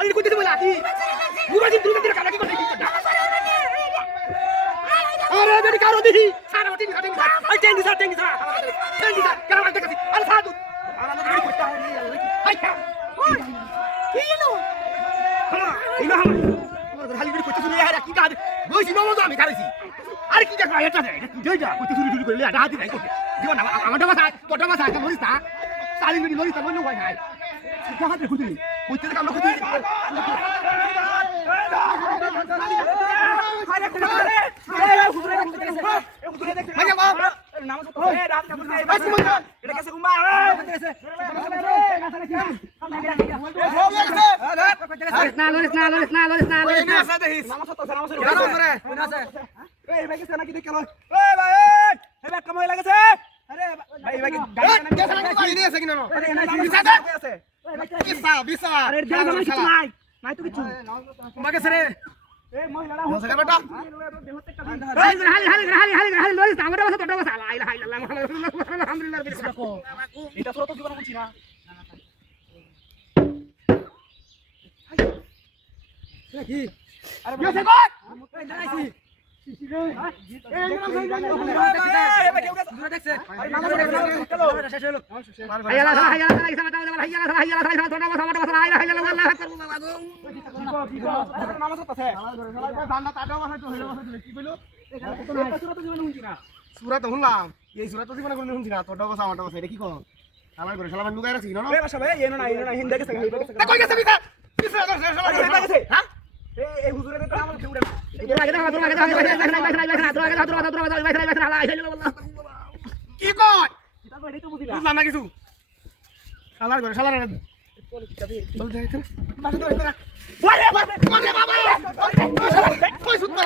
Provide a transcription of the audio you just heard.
আরে কইতে বলা কি মুবাজি দুর্গা দিরা কালা কি করতে আরে বেরি কারো দিহি সারা মতি খাতে আই টেন্ডি স্যার কারা মারতে কাছি আরে সাদু আমার মধ্যে বেরি কইতা হই হাই কি হলো ইনো হাম খালি বেরি কইতে শুনি আরে কি কাজ বইছি নমজ আমি খাইছি আরে কি দেখো এটা দে এটা কইতে শুনি করে আডা হাতি নাই কইতে দিও না আমার ডাবা তোর ডাবা সাই মরিস তা সালি মিনি মরিস তা মনে হয় নাই কি হাতে কইতে কইতে কাম না কইতে সুরাত শুনলাম এই সুরাত জীবনে কোনদিন শুনছি না তোর কথা আমার কথা এটা কি কর আমার করে শালা লুকায় রাখছি না এই বাসা ভাই এনো না হিন্দা গেছে কই গেছে বিতা বিসরা দর শালা গেছে হ্যাঁ এই হুজুরে তো আমার উড়ে কি কয় এটা তো এটাই তো বুঝিলা বুঝলাম না কিছু শালার করে শালার বল যাইতে বাসা তো ওরে বাবা কই সুত্তা